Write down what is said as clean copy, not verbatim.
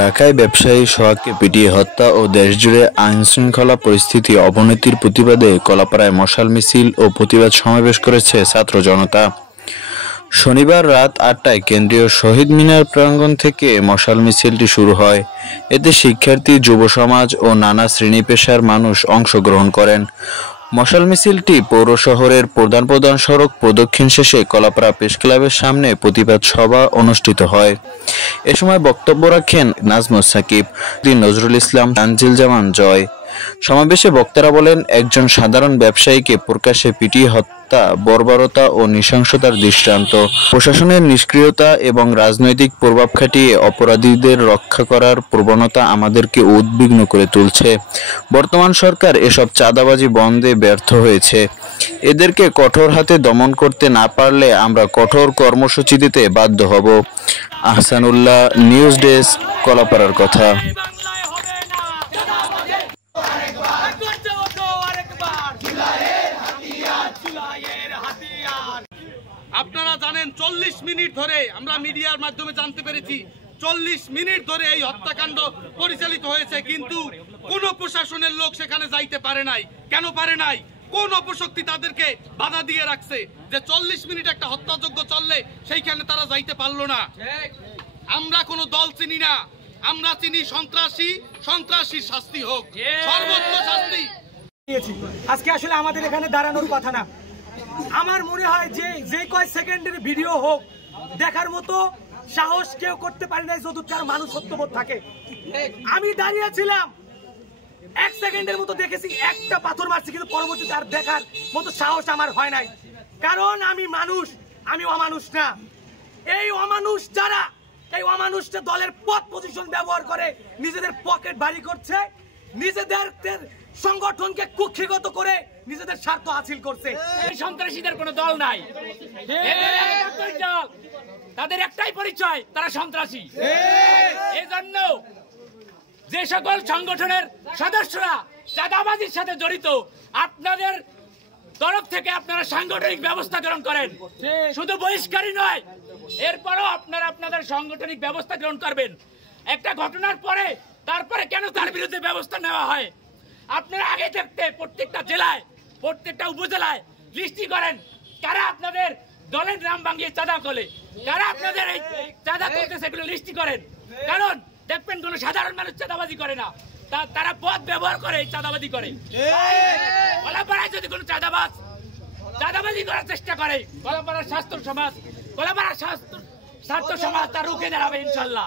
ঢাকায় ব্যবসায়ী সোহাগকে পিটিয়ে হত্যা ও দেশজুড়ে আইনশৃঙ্খলা পরিস্থিতি অবনতির প্রতিবাদে কলাপাড়ায় মশাল মিছিল ও প্রতিবাদ সমাবেশ করেছে ছাত্র জনতা। শনিবার রাত ৮টায় কেন্দ্রীয় শহীদ মিনার প্রাঙ্গণ থেকে মশাল মিছিলটি শুরু হয়। এতে শিক্ষার্থী, যুব সমাজ ও নানা শ্রেণী পেশার মানুষ অংশগ্রহণ করেন। মশাল মিছিলটি পৌর শহরের প্রধান প্রধান সড়ক প্রদক্ষিণ শেষে কলাপাড়া প্রেস ক্লাবের সামনে প্রতিবাদ সভা অনুষ্ঠিত হয়। এ সময় বক্তব্য রাখেন নাজমুস সাকিব, নজরুল ইসলাম, তানজিল জামান জয়। সমাবেশে বক্তারা বলেন, একজন সাধারণ ব্যবসায়ীকে প্রকাশ্যে পিটিয়ে হত্যা বর্বরতা ও নৃশংসতার দৃষ্টান্ত। প্রশাসনের নিষ্ক্রিয়তা এবং রাজনৈতিক প্রভাব খাটিয়ে অপরাধীদের রক্ষা করার প্রবণতা আমাদেরকে উদ্বিগ্ন করে তুলছে। বর্তমান সরকার এসব চাঁদাবাজি বন্ধে ব্যর্থ হয়েছে। এদেরকে কঠোর হাতে দমন করতে না পারলে আমরা কঠোর কর্মসূচি দিতে বাধ্য হব। আহসানুল্লাহ, নিউজ ডেস্ক, কলাপাড়ার কথা। আপনারা জানেন 40 মিনিট ধরে আমরা মিডিয়ার মাধ্যমে জানতে পেরেছি 40 মিনিট ধরে এই হত্যাকাণ্ড পরিচালিত হয়েছে, কিন্তু কোন প্রশাসনের লোক সেখানে যাইতে পারে নাই। কেন পারে নাই? কোন অপশক্তি তাদেরকে বাধা দিয়ে রাখছে যে 40 মিনিট একটা হত্যাযজ্ঞ চললে সেইখানে তারা যাইতে পারলো না? আমরা কোনো দল চিনি না, আমরা চিনি সন্ত্রাসী। সন্ত্রাসীর শাস্তি হোক, সর্বোচ্চ শাস্তি। আজকে আসলে আমাদের এখানে দাঁড়ানোর কথা না। আমার মনে হয় যে কয় সেকেন্ডের ভিডিও হোক, দেখার মতো সাহস কেউ করতে পারে না যতক্ষণ কারো মানুষ সত্যবোধ থাকে। আমি দাঁড়িয়েছিলাম, 1 সেকেন্ডের মতো দেখেছি, একটা পাথর মারছি, কিন্তু পরবর্তীতে আর দেখার মতো সাহস আমার হয় নাই। কারণ আমি মানুষ, আমি অমানুষ না। এই অমানুষ যারা, এই অমানুষটা দলের পদ পজিশন ব্যবহার করে নিজেদের পকেট ভারী করছে, নিজেদের সংগঠনকে কুক্ষিগত করে নিজেদের স্বার্থ হাসিল করছে। এই সন্ত্রাসীদের কোনো দল নাই, তাদের একটাই পরিচয়, তারা সন্ত্রাসী। এই জন্য যে সকল সংগঠনের সদস্যরা চাঁদাবাজির সাথে জড়িত, আপনাদের তরফ থেকে আপনারা সাংগঠনিক ব্যবস্থা গ্রহণ করেন। শুধু বহিষ্কারই নয়, এরপরও আপনারা আপনাদের সাংগঠনিক ব্যবস্থা গ্রহণ করবেন। একটা ঘটনার পরে তারপরে কেন তার বিরুদ্ধে ব্যবস্থা নেওয়া হয়? আপনারা আগে থাকতে প্রত্যেকটা জেলায়, প্রত্যেকটা উপজেলায় লিস্টি করেন কারা আপনাদের দলের নাম ভাঙিয়ে চাঁদা তোলে, কারা আপনাদের এই চাঁদা তুলতে, সেগুলো লিস্টি করেন। কারণ দেখবেন কোন সাধারণ মানুষ চাঁদাবাজি করে না, তারা পথ ব্যবহার করে চাঁদাবাজি করে। কলাপাড়ায় যদি কোনো চাঁদাবাজি করার চেষ্টা করে, কলাপাড়ার স্বাস্থ্য সমাজ, কলাপাড়ার স্বাস্থ্য সমাজ তার রুখে দাঁড়াবে ইনশাল্লাহ।